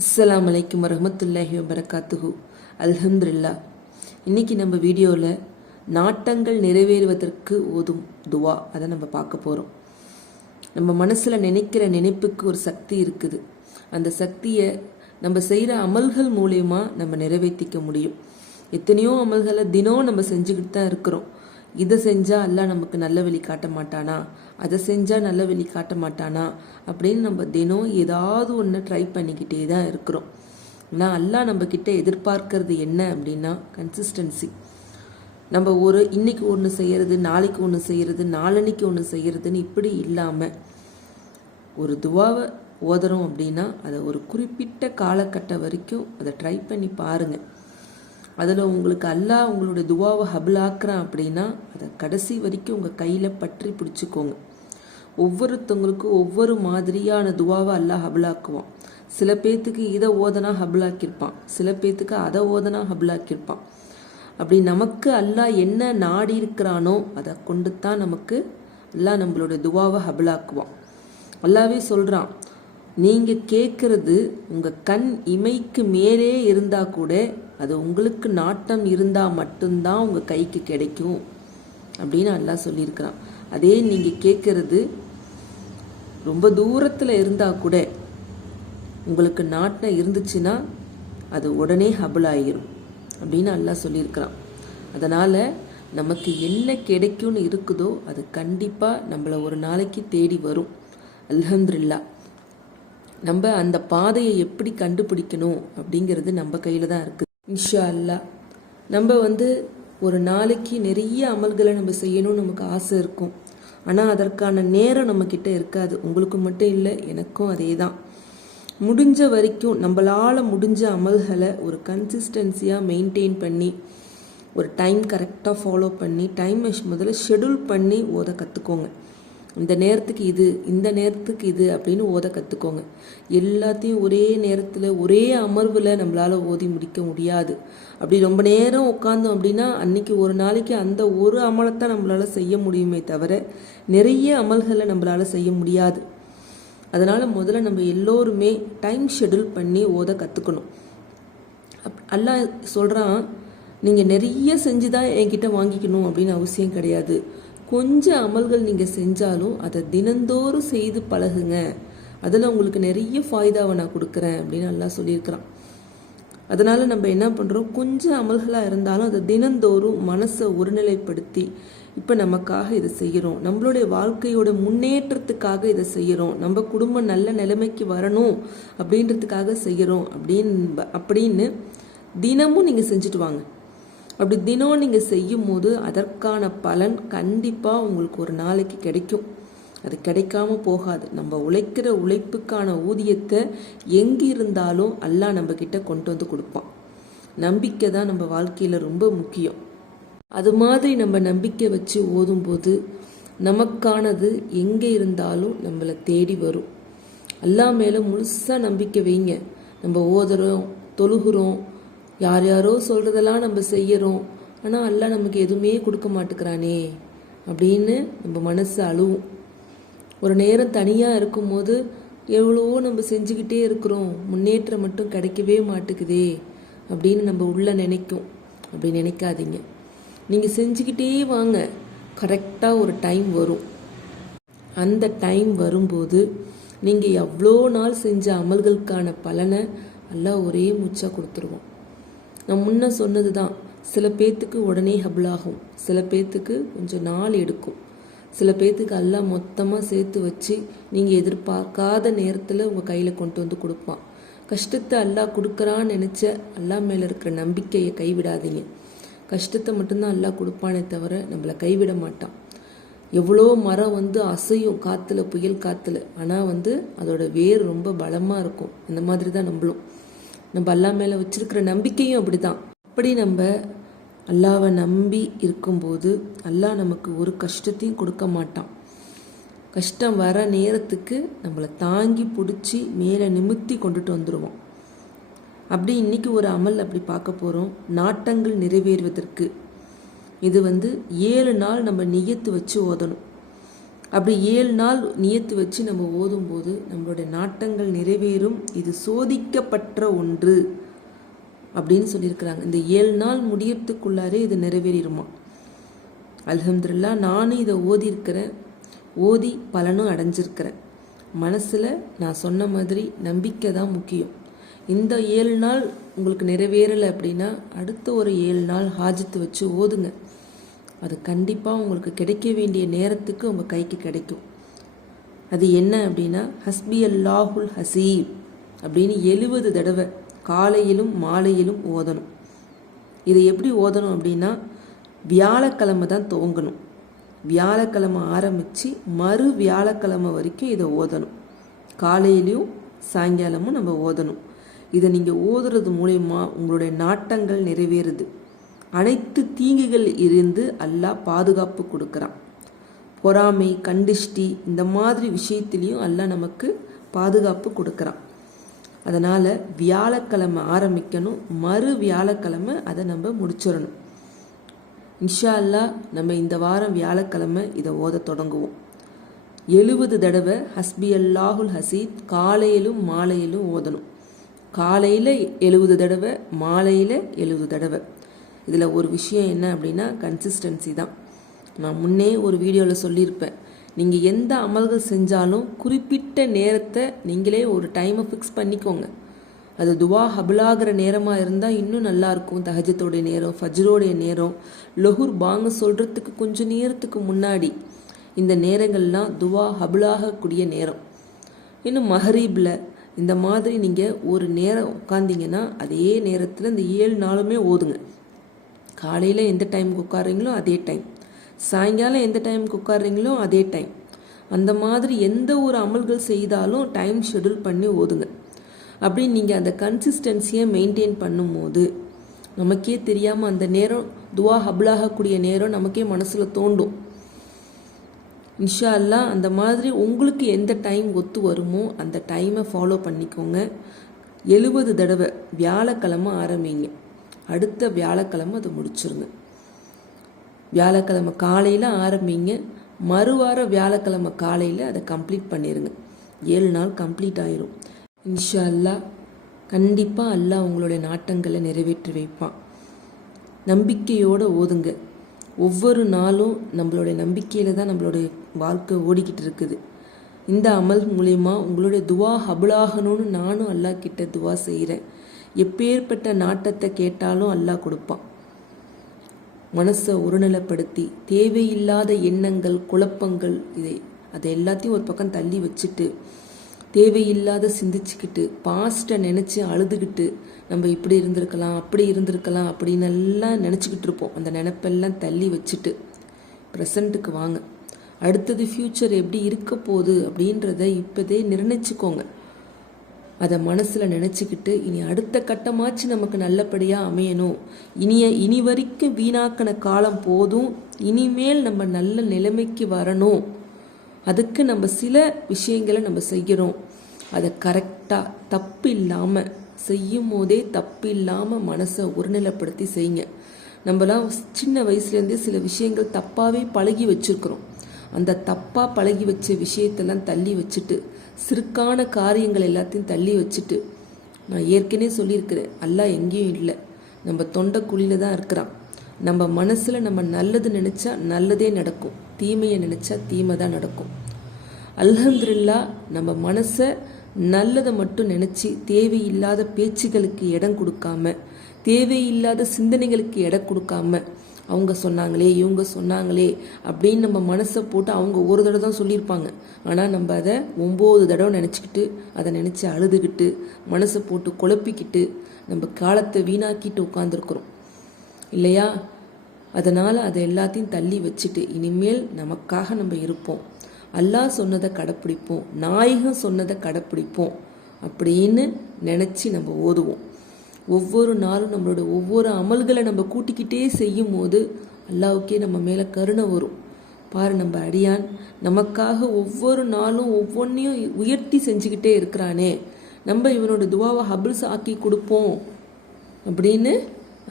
அஸ்ஸலாமு அலைக்கும் வரஹ்மத்துல்லாஹி வபரகாத்துஹு. அல்ஹம்துலில்லாஹ். இன்னைக்கு நம்ம வீடியோவில் நாட்டங்கள் நிறைவேறுவதற்கு ஓதும் துவா அதை நம்ம பார்க்க போகிறோம். நம்ம மனசில் நினைக்கிற நினைப்புக்கு ஒரு சக்தி இருக்குது. அந்த சக்தியை நம்ம செய்கிற அமல்கள் மூலயமா நம்ம நிறைவேற்றிக்க முடியும். எத்தனையோ அமல்களை தினம் நம்ம செஞ்சுக்கிட்டு தான் இருக்கிறோம். இதை செஞ்சால் அல்லாஹ் நமக்கு நல்ல வழி காட்ட மாட்டானா, அதை செஞ்சால் நல்ல வழி காட்ட மாட்டானா அப்படின்னு நம்ம தினம் ஏதாவது ஒன்று ட்ரை பண்ணிக்கிட்டே தான் இருக்கிறோம். ஆனால் அல்லாஹ் நம்ம கிட்ட எதிர்பார்க்கறது என்ன அப்படின்னா கன்சிஸ்டன்சி. நம்ம இன்னைக்கு ஒன்று செய்கிறது, நாளைக்கு ஒன்று செய்கிறது, நாளன்னைக்கு ஒன்று செய்கிறதுன்னு இப்படி இல்லாமல் ஒரு துவாவை ஓதுறோம் அப்படின்னா அதை ஒரு குறிப்பிட்ட காலகட்டம் வரைக்கும் அதை ட்ரை பண்ணி பாருங்கள். அதில் உங்களுக்கு அல்லாஹ் உங்களுடைய துவாவை ஹபிளாக்குறான் அப்படின்னா அதை கடைசி வரைக்கும் உங்கள் கையில் பற்றி பிடிச்சிக்கோங்க. ஒவ்வொருத்தவங்களுக்கும் ஒவ்வொரு மாதிரியான துவாவை அல்லாஹ் ஹபிளாக்குவான். சில பேர்த்துக்கு இதை ஓதனா ஹபிளாக்கியிருப்பான், சில பேர்த்துக்கு அதை ஓதனா ஹபிளாக்கியிருப்பான். அப்படி நமக்கு அல்லாஹ் என்ன நாடி இருக்கிறானோ அதை கொண்டு தான் நமக்கு அல்லாஹ் நம்மளுடைய துவாவை ஹபிளாக்குவான். அல்லாவே சொல்கிறான், நீங்கள் கேட்குறது உங்கள் கண் இமைக்கு மேலே இருந்தால் கூட அது உங்களுக்கு நாட்டம் இருந்தால் மட்டும்தான் உங்கள் கைக்கு கிடைக்கும் அப்படின்னு அல்லாஹ் சொல்லியிருக்கிறான். அதே நீங்கள் கேட்குறது ரொம்ப தூரத்தில் இருந்தால் கூட உங்களுக்கு நாட்டம் இருந்துச்சுன்னா அது உடனே ஹபுல் ஆகிரும் அப்படின்னு அல்லாஹ் சொல்லியிருக்கிறான். அதனால் நமக்கு என்ன கிடைக்கும்னு இருக்குதோ அது கண்டிப்பாக நம்மளை ஒரு நாளைக்கு தேடி வரும். அல்ஹம்துலில்லாஹ். நம்ம அந்த பாதையை எப்படி கண்டுபிடிக்கணும் அப்படிங்கிறது நம்ம கையில் தான் இருக்குது. இன்ஷா அல்லாஹ். நம்ம ஒரு நாளைக்கு நிறைய அமல்களை நம்ம செய்யணும்னு நமக்கு ஆசை இருக்கும். ஆனால் அதற்கான நேரம் நம்மக்கிட்ட இருக்காது. உங்களுக்கு மட்டும் இல்லை, எனக்கும் அதே தான். முடிஞ்ச வரைக்கும் நம்மளால் முடிஞ்ச அமல்களை ஒரு கன்சிஸ்டன்சியாக மெயின்டைன் பண்ணி ஒரு டைம் கரெக்டாக ஃபாலோ பண்ணி முதல்ல ஷெடியூல் பண்ணி ஓத கற்றுக்கோங்க. இந்த நேரத்துக்கு இது, இந்த நேரத்துக்கு இது அப்படின்னு ஓத கற்றுக்கோங்க. எல்லாத்தையும் ஒரே நேரத்தில் ஒரே அமர்வில் நம்மளால் ஓதி முடிக்க முடியாது. அப்படி ரொம்ப நேரம் உட்காந்தோம் அப்படின்னா அன்னைக்கு ஒரு நாளைக்கு அந்த ஒரு அமலத்தை நம்மளால் செய்ய முடியுமே தவிர நிறைய அமல்களை நம்மளால் செய்ய முடியாது. அதனால் முதல்ல நம்ம எல்லோருமே டைம் ஷெடியூல் பண்ணி ஓத கற்றுக்கணும். அல்லாஹ் சொல்கிறான், நீங்கள் நிறைய செஞ்சு தான் என்கிட்ட வாங்கிக்கணும் அப்படின்னு அவசியம் கிடையாது. கொஞ்சம் அமல்கள் நீங்கள் செஞ்சாலும் அதை தினந்தோறும் செய்து பழகுங்க. அதில் உங்களுக்கு நிறைய ஃபாய்தாவை நான் கொடுக்குறேன் அப்படின்னு அல்லாஹ் சொல்லியிருக்கிறான். அதனால் நம்ம என்ன பண்ணுறோம், கொஞ்சம் அமல்களாக இருந்தாலும் அதை தினந்தோறும் மனசை ஒருநிலைப்படுத்தி இப்போ நமக்காக இதை செய்கிறோம், நம்மளுடைய வாழ்க்கையோட முன்னேற்றத்துக்காக இதை செய்கிறோம், நம்ம குடும்பம் நல்ல நிலைமைக்கு வரணும் அப்படின்றதுக்காக செய்கிறோம் அப்படின்னு தினமும் நீங்கள் செஞ்சுட்டு வாங்க. அப்படி தினம் நீங்கள் செய்யும் போது அதற்கான பலன் கண்டிப்பாக உங்களுக்கு ஒரு நாளைக்கு கிடைக்கும். அது கிடைக்காம போகாது. நம்ம உழைக்கிற உழைப்புக்கான ஊதியத்தை எங்கே இருந்தாலும் அல்லாஹ் நம்ம கிட்ட கொண்டு வந்து கொடுப்பான். நம்பிக்கை தான் நம்ம வாழ்க்கையில் ரொம்ப முக்கியம். அது மாதிரி நம்ம நம்பிக்கை வச்சு ஓதும்போது நமக்கானது எங்கே இருந்தாலும் நம்மளை தேடி வரும். அல்லாஹ் மேலே முழுசாக நம்பிக்கை வைங்க. நம்ம ஓதுறோம், தொழுகிறோம், யார் யாரோ சொல்கிறதெல்லாம் நம்ம செய்கிறோம், ஆனால் அல்லாஹ் நமக்கு எதுவுமே கொடுக்க மாட்டேங்கிறானே அப்படின்னு நம்ம மனசு அழுவும். ஒரு நேரம் தனியாக இருக்கும்போது எவ்வளவோ நம்ம செஞ்சுக்கிட்டே இருக்கிறோம், முன்னேற்றம் மட்டும் கிடைக்கவே மாட்டேங்குதே அப்படின்னு நம்ம உள்ள நினைக்கும். அப்படி நினைக்காதீங்க. நீங்கள் செஞ்சுக்கிட்டே வாங்க. கரெக்டாக ஒரு டைம் வரும். அந்த டைம் வரும்போது நீங்கள் எவ்வளோ நாள் செஞ்ச அமல்களுக்கான பலனை அல்லாஹ் ஒரே மூச்சாக கொடுத்துருவோம். நான் முன்ன சொன்னது தான், சில பேர்த்துக்கு உடனே ஹபிளாகும், சில பேர்த்துக்கு கொஞ்சம் நாள் எடுக்கும், சில பேர்த்துக்கு அல்லாஹ் மொத்தமாக சேர்த்து வச்சு நீங்கள் எதிர்பார்க்காத நேரத்தில் உங்கள் கையில் கொண்டு வந்து கொடுப்பான். கஷ்டத்தை அல்லாஹ் கொடுக்குறான்னு நினச்ச அல்லாஹ் மேலே இருக்கிற நம்பிக்கையை கைவிடாதீங்க. கஷ்டத்தை மட்டும்தான் அல்லாஹ் கொடுப்பானே தவிர நம்மளை கைவிட மாட்டான். எவ்வளோ மரம் அசையும் காற்றுல, புயல் காற்றுல, ஆனால் அதோட வேர் ரொம்ப பலமாக இருக்கும். அந்த மாதிரி தான் நம்ம அல்லாஹ் மேலே வச்சிருக்கிற நம்பிக்கையும் அப்படி தான். அப்படி நம்ம அல்லாவை நம்பி இருக்கும்போது அல்லாஹ் நமக்கு ஒரு கஷ்டத்தையும் கொடுக்க மாட்டான். கஷ்டம் வர நேரத்துக்கு நம்மளை தாங்கி பிடிச்சி மேலே நிமித்தி கொண்டுட்டு வந்துடுவோம். அப்படி இன்னைக்கு ஒரு அமல் அப்படி பார்க்க போகிறோம். நாட்டங்கள் நிறைவேறுவதற்கு இது 7 நாள் நம்ம நியத்து வச்சு ஓதணும். அப்படி 7 நாள் நியத்து வச்சு நம்ம ஓதும்போது நம்மளுடைய நாட்டங்கள் நிறைவேறும். இது சோதிக்கப்பட்ட ஒன்று அப்படின்னு சொல்லியிருக்கிறாங்க. இந்த 7 நாள் முடியறதுக்குள்ளாரே இது நிறைவேறிடுமா. அல்ஹம்துலில்லாஹ் நானும் இதை ஓதியிருக்கிறேன், ஓதி பலனும் அடைஞ்சிருக்கிறேன். மனசில் நான் சொன்ன மாதிரி நம்பிக்கை தான் முக்கியம். இந்த 7 நாள் உங்களுக்கு நிறைவேறலை அப்படின்னா அடுத்த ஒரு 7 நாள் ஹாஜத்து வச்சு ஓதுங்க. அது கண்டிப்பாக உங்களுக்கு கிடைக்க வேண்டிய நேரத்துக்கு உங்கள் கைக்கு கிடைக்கும். அது என்ன அப்படின்னா ஹஸ்பி அல்லாஹுல் ஹசீப் அப்படின்னு 70 தடவை காலையிலும் மாலையிலும் ஓதணும். இதை எப்படி ஓதணும் அப்படின்னா வியாழக்கிழமை தான் துவங்கணும். வியாழக்கிழமை ஆரம்பித்து மறு வியாழக்கிழமை வரைக்கும் இதை ஓதணும். காலையிலையும் சாயங்காலமும் நம்ம ஓதணும். இதை நீங்கள் ஓதுறது மூலயமா உங்களுடைய நாட்டங்கள் நிறைவேறுது. அனைத்து தீங்குகள் இருந்து அல்லாஹ் பாதுகாப்பு கொடுக்குறான். பொறாமை, கண்டிஷ்டி இந்த மாதிரி விஷயத்துலேயும் அல்லாஹ் நமக்கு பாதுகாப்பு கொடுக்குறான். அதனால் வியாழக்கிழமை ஆரம்பிக்கணும், மறு வியாழக்கிழமை அதை நம்ம முடிச்சிடணும். இன்ஷா அல்லாஹ் நம்ம இந்த வாரம் வியாழக்கிழமை இதை ஓத தொடங்குவோம். 70 தடவை ஹஸ்பி அல்லாஹுல் ஹசீத் காலையிலும் மாலையிலும் ஓதணும். காலையில் 70 தடவை, மாலையில் 70 தடவை. இதில் ஒரு விஷயம் என்ன அப்படின்னா கன்சிஸ்டன்சி தான். நான் முன்னே ஒரு வீடியோவில் சொல்லியிருப்பேன், நீங்கள் எந்த அமல்கள் செஞ்சாலும் குறிப்பிட்ட நேரத்தை நீங்களே ஒரு டைமை ஃபிக்ஸ் பண்ணிக்கோங்க. அது துவா ஹபுலாகிற நேரமாக இருந்தால் இன்னும் நல்லாயிருக்கும். தஹஜத்தோடைய நேரம், ஃபஜ்ரோடைய நேரம், லொஹூர் பாங்க சொல்கிறதுக்கு கொஞ்சம் நேரத்துக்கு முன்னாடி இந்த நேரங்கள்லாம் துவா ஹபுலாகக்கூடிய நேரம். இன்னும் மஹரீபில் இந்த மாதிரி நீங்கள் ஒரு நேரம் உட்காந்திங்கன்னா அதே நேரத்தில் இந்த 7 நாளுமே ஓதுங்க. காலையில் எந்த டைமுக்கு உட்கார்றீங்களோ அதே டைம், சாயங்காலம் எந்த டைமுக்கு உட்கார்றீங்களோ அதே டைம். அந்த மாதிரி எந்த ஒரு அமல்கள் செய்தாலும் டைம் ஷெடியூல் பண்ணி ஓதுங்க. அப்படி நீங்கள் அந்த கன்சிஸ்டன்சியை மெயின்டைன் பண்ணும்போது நமக்கே தெரியாமல் அந்த நேரம் துவா ஹபுலாகக்கூடிய நேரம் நமக்கே மனசில் தோண்டும். இன்ஷா அல்லாஹ் அந்த மாதிரி உங்களுக்கு எந்த டைம் ஒத்து வருமோ அந்த டைமை ஃபாலோ பண்ணிக்கோங்க. 70 தடவை வியாழக்கிழமை ஆரம்பிங்க, அடுத்த வியாழக்கிழமை அதை முடிச்சிருங்க. வியாழக்கிழமை காலையில் ஆரம்பிங்க, மறுவார வியாழக்கிழமை காலையில் அதை கம்ப்ளீட் பண்ணிடுங்க. 7 நாள் கம்ப்ளீட் ஆயிரும். இன்ஷா அல்லாஹ் கண்டிப்பாக அல்லாஹ் உங்களுடைய நாட்டங்களை நிறைவேற்றி வைப்பான். நம்பிக்கையோடு ஓதுங்க. ஒவ்வொரு நாளும் நம்மளுடைய நம்பிக்கையில் தான் நம்மளுடைய வாழ்க்கை ஓடிக்கிட்டு இருக்குது. இந்த அமல் மூலயமா உங்களுடைய துவா ஹபுலாகணும்னு நானும் அல்லாஹ் கிட்ட துவா செய்கிறேன். எப்பேற்பட்ட நாட்டத்தை கேட்டாலும் அல்லாஹ் கொடுப்பான். மனசை ஒருநிலைப்படுத்தி தேவையில்லாத எண்ணங்கள், குழப்பங்கள் அதை எல்லாத்தையும் ஒரு பக்கம் தள்ளி வச்சுட்டு தேவையில்லாத சிந்திச்சுக்கிட்டு பாஸ்ட்டை நினச்சி அழுதுகிட்டு நம்ம இப்படி இருந்திருக்கலாம், அப்படி இருந்திருக்கலாம் அப்படின்னு எல்லாம் நினச்சிக்கிட்டு இருப்போம். அந்த நினப்பெல்லாம் தள்ளி வச்சுட்டு ப்ரெசண்ட்டுக்கு வாங்க. அடுத்தது ஃப்யூச்சர் எப்படி இருக்க போகுது அப்படின்றத இப்போதே நிர்ணயிச்சுக்கோங்க. அதை மனசில் நினச்சிக்கிட்டு இனி அடுத்த கட்டமாச்சு நமக்கு நல்லபடியாக அமையணும், இனி வரைக்கும் வீணாக்கின காலம் போதும், இனிமேல் நம்ம நல்ல நிலைமைக்கு வரணும், அதுக்கு நம்ம சில விஷயங்களை நம்ம செய்கிறோம், அதை கரெக்டாக தப்பு இல்லாமல் செய்யும் போதே தப்பு இல்லாமல் மனசை ஒருநிலைப்படுத்தி செய்யுங்க. நம்மளாம் சின்ன வயசுலேருந்தே சில விஷயங்கள் தப்பாகவே பழகி வச்சுருக்கிறோம். அந்த தப்பாக பழகி வச்ச விஷயத்தெல்லாம் தள்ளி வச்சுட்டு சிறுக்கான காரியங்கள் எல்லாத்தையும் தள்ளி வச்சுட்டு, நான் ஏற்கனவே சொல்லியிருக்கிறேன், அல்லாஹ் எங்கேயும் இல்லை, நம்ம தொண்டை குழியில் தான் இருக்கிறான். நம்ம மனசில் நம்ம நல்லது நினச்சா நல்லதே நடக்கும், தீமையை நினச்சா தீமை தான் நடக்கும். அல்ஹம்துலில்லாஹ் நம்ம மனசை நல்லதை மட்டும் நினச்சி தேவையில்லாத பேச்சுகளுக்கு இடம் கொடுக்காம, தேவையில்லாத சிந்தனைகளுக்கு இடம் கொடுக்காம, அவங்க சொன்னாங்களே இவங்க சொன்னாங்களே அப்படின்னு நம்ம மனசை போட்டு, அவங்க ஒரு தடவை தான் சொல்லியிருப்பாங்க, ஆனால் நம்ம அதை 9 தடவை நினச்சிக்கிட்டு அதை நினச்சி அழுதுகிட்டு மனசை போட்டு குழப்பிக்கிட்டு நம்ம காலத்தை வீணாக்கிட்டு உட்காந்துருக்குறோம் இல்லையா? அதனால் அதை எல்லாத்தையும் தள்ளி வச்சுட்டு இனிமேல் நமக்காக நம்ம இருப்போம், அல்லாஹ் சொன்னதை கடைப்பிடிப்போம், நாயகம் சொன்னதை கடைப்பிடிப்போம் அப்படின்னு நினச்சி நம்ம ஓதுவோம். ஒவ்வொரு நாளும் நம்மளோட ஒவ்வொரு அமல்களை நம்ம கூட்டிக்கிட்டே செய்யும் போது அல்லாஹ்வுக்கே நம்ம மேலே கருணை வரும். பாரு, நம்ம அடியான் நமக்காக ஒவ்வொரு நாளும் ஒவ்வொன்றையும் உயர்த்தி செஞ்சுக்கிட்டே இருக்கிறானே, நம்ம இவனோட துவாவை ஹபில்ஸ் ஆக்கி கொடுப்போம் அப்படின்னு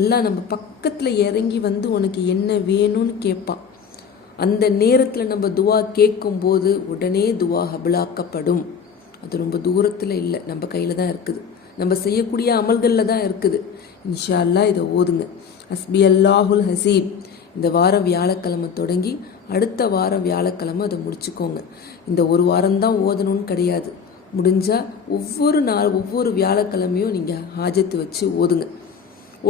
அல்லாஹ் நம்ம பக்கத்தில் இறங்கி வந்து உனக்கு என்ன வேணும்னு கேட்பான். அந்த நேரத்தில் நம்ம துவா கேட்கும்போது உடனே துவா ஹபிலாக்கப்படும். அது ரொம்ப தூரத்தில் இல்லை, நம்ம கையில் தான் இருக்குது, நம்ம செய்யக்கூடிய அமல்களில் தான் இருக்குது. இன்ஷா அல்லாஹ் இதை ஓதுங்க. ஹஸ்பி அல்லாஹுல் ஹசீப். இந்த வாரம் வியாழக்கிழமை தொடங்கி அடுத்த வாரம் வியாழக்கிழமை அதை முடிச்சுக்கோங்க. இந்த ஒரு வாரம்தான் ஓதணும்னு கிடையாது. முடிஞ்சால் ஒவ்வொரு வியாழக்கிழமையும் நீங்கள் ஹாஜத்து வச்சு ஓதுங்க.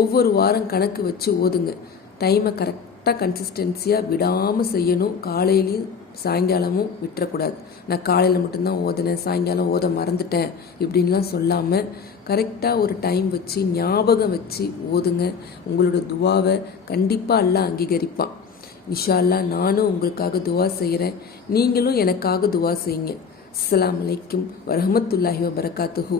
ஒவ்வொரு வாரம் கணக்கு வச்சு ஓதுங்க. டைமை கரெக்டாக கன்சிஸ்டன்சியாக விடாமல் செய்யணும். காலையிலையும் சாயங்காலமும் விட்டுறக்கூடாது. நான் காலையில் மட்டும்தான் ஓதுனேன், சாயங்காலம் ஓத மறந்துட்டேன் இப்படின்லாம் சொல்லாமல் கரெக்டாக ஒரு டைம் வச்சு ஞாபகம் வச்சு ஓதுங்க. உங்களோட துவாவை கண்டிப்பாக அல்லாஹ் அங்கீகரிப்பான். இன்ஷா அல்லாஹ் நானும் உங்களுக்காக துவா செய்கிறேன், நீங்களும் எனக்காக துவா செய்யுங்க. அஸ்ஸலாமு அலைக்கும் வரஹ்மத்துல்லாஹி வபரகாத்துஹு.